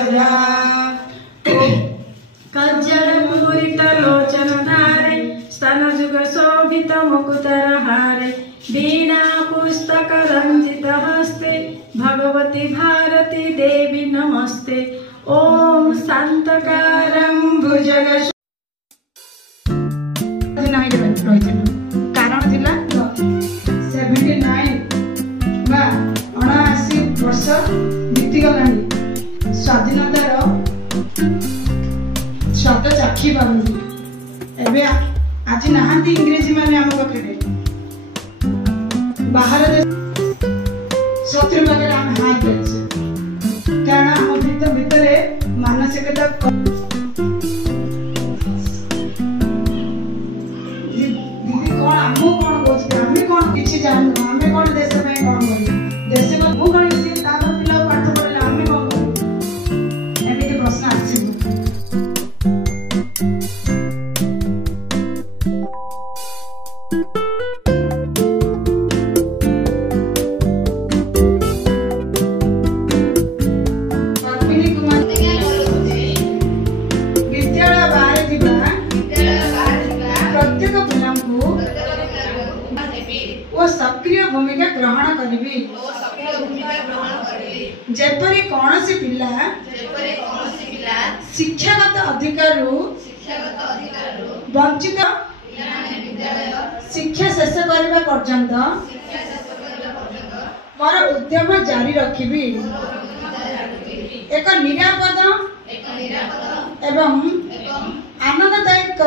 वरा कज्जलपूरित लोचन धारे स्तन जुग शोभित मुकुतर हारे वीणा पुस्तक रंजित हस्ते भगवती भारती देवी नमस्ते ओम शांतकारं भुजग कारण थिला 79 बा 79 वर्ष बीती गलानी स्वाधीनतार शब्द चाखी पारुनी एबे आज नहांती इंग्रेजी माने आम पाखे बाहर शत्रु पाखे आम हाथ कारण आम भितर मानसिकता दीदी कौन आमको कौन बोझे आम कौन किसी जानू आम कौन देश में कौन कर देश में मु कौन पिला पाठ पढ़े आम कौन कर एमती प्रश्न आस सक्रिय भूमिका ग्रहण करी जेपरी कौन सी पिला शिक्षागत अधिकार वंचित शिक्षा शेष करने पर्यंत मोर उद्यम जारी रखी एक निरापद एवं आनंददायक